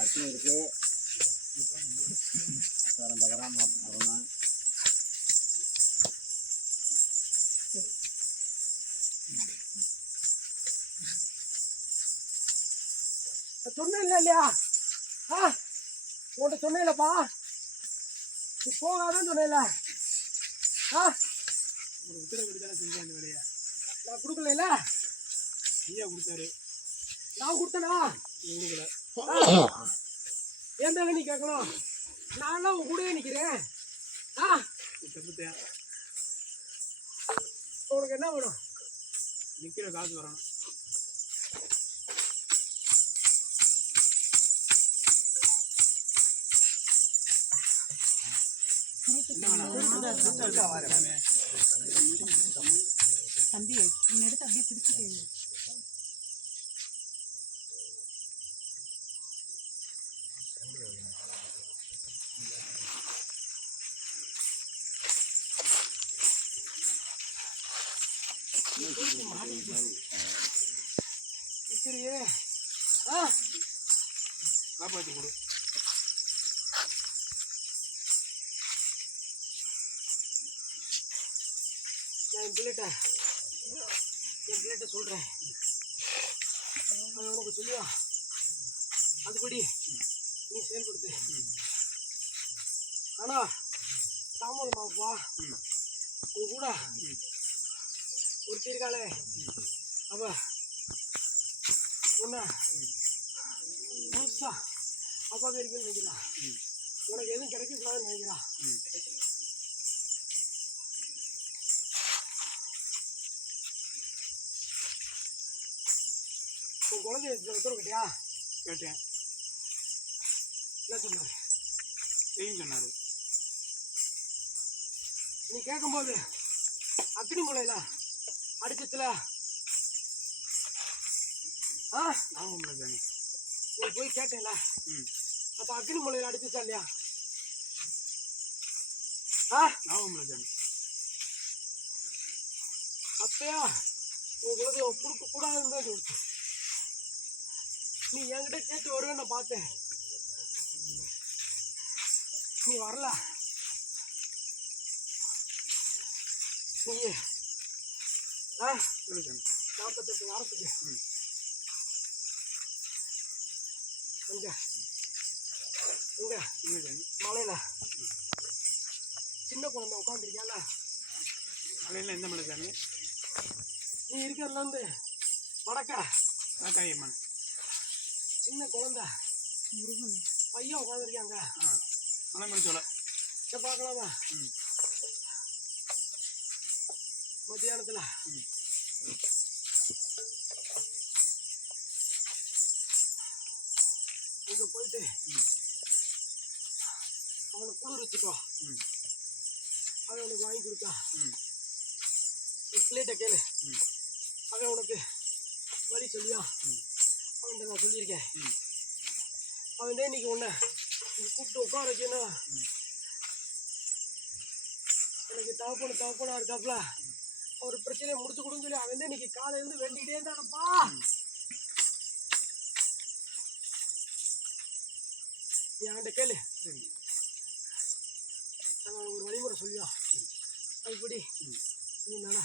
அர்ச்சனை இருக்கு. அந்த வராம வரணும். சொன்னேன் இல்லையா? உன்கிட்ட சொன்னேன்லப்பா, நீ போகாதான் சொன்னேன்ல. ஒரு உத்தரவு தானே செஞ்சேன் அந்த வேலையை. நான் கொடுக்கல. ஐயா கொடுத்தாரு. நான் கொடுத்தனா? நீ கொடுக்கல. ஏன் தானே நீ கேட்கணும்? நான்லாம் உன் கூடவே நிற்கிறேன். உனக்கு என்ன வேணும்? நிற்கிற காசு வரணும். தம்பி உன்னை எடுத்து அப்படியே பிடிச்சிட்டே. காப்பாற்றி கொடு. நான் என் பிள்ளைகிட்ட சொல்கிறேன். அவன் உனக்கு சொல்லுவா. அதுபடி நீ செயல்படுத்து. ஆனால் தாமதமாப்பா. உன் கூட ஒரு தீர்காலே அவ உன்னை முழுசா அபகரிக்கணும்னு நினைக்கிறான். உனக்கு எதுவும் கிடைக்கக்கூடாதுன்னு நினைக்கிறான். உன் குழந்தைய உத்தரவு கேட்டியா? கேட்டேன். என்ன சொன்னார்? செய்யும் சொன்னார். நீ கேட்கும்போது அக்னி மூலையில அடிச்சத்துல நீ போய் கேட்டேன்ல, அப்ப அக்னி மூலையில அடிச்சுச்சா இல்லையா? அப்பயா உன் குழந்தைய கொடுக்க கூடாதுன்னு தான் சொல்லிச்சு. நீ என்கிட்ட கேட்டு வருவேன்னு நான் பார்த்தேன். நீ வரல. நீ 48 வாரத்துக்கு மலையில சின்ன குழந்தை உட்காந்துருக்கியால, மலையில எந்த மலை சாமி? நீ இருக்கிறதுல இருந்து வடக்காயம்மன் சின்ன குழந்தை பையன் உட்காந்துருக்காங்க. மலை சொல்ல பார்க்கலாமா? மத்தியானத்துல அங்க போயிட்டு அவனை குளிர் வச்சுக்கோ. அவன் உனக்கு வாங்கி கொடுத்தா பிள்ளைகிட்ட கேளு. அவன் உனக்கு வழி சொல்லியா? அவன்கிட்ட நான் சொல்லியிருக்கேன். அவன் தான் இன்னைக்கு உன்னை கூப்பிட்டு உட்கார வைக்கணும். எனக்கு தவப்பனா இருக்காப்ல, அவர் பிரச்சனையை முடிச்சு கொடுன்னு சொல்லி அவன் தான் இன்னைக்கு காலையிலேருந்து வேண்டிக்கிட்டே இருந்தானப்பா. நீ அவன்கிட்ட கேளு. அவன் ஒரு வழிமுறை சொல்லியா? அதுபடி நீ நட.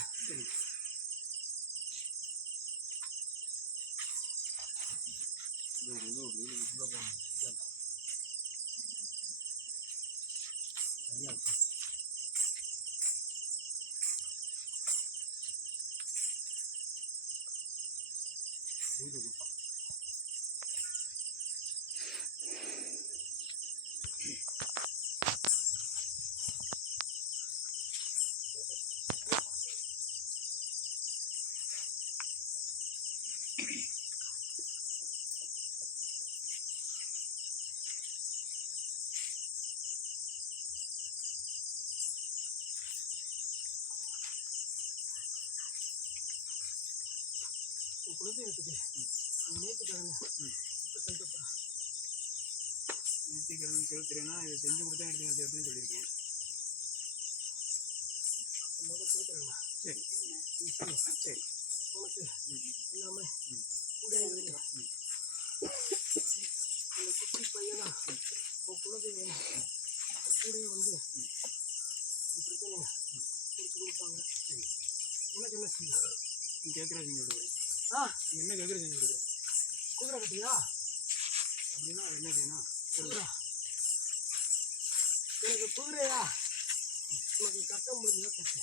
குலதெய்வத்துக்கு நேற்றுக்கிழமை நேற்றுக்கிழமை சொல்லிக்கிறேன்னா இதை செஞ்சு கொடுத்தா எடுத்து எடுத்துன்னு சொல்லியிருக்கேன். முதல் கேட்குறேங்கண்ணா. சரி நீ சொல்லு. சரி உனக்கு எல்லாமே கூட இருக்கு. அந்த குட்டி பையனா உன் குலதெய்வம் கூடயே வந்து பிரச்சனையை முடிச்சு கொடுப்பாங்க. உனக்கு என்ன செய்யும்? நீ கேட்குற செஞ்சு விடுவேன். ஆ என்ன கேட்குற செஞ்சு விடுவேன். குதிரை கட்டியா? அப்படின்னா என்ன செய்யணும்? குதிரை எனக்கு குதிரையா? உனக்கு கட்ட முடிஞ்சா கட்டு.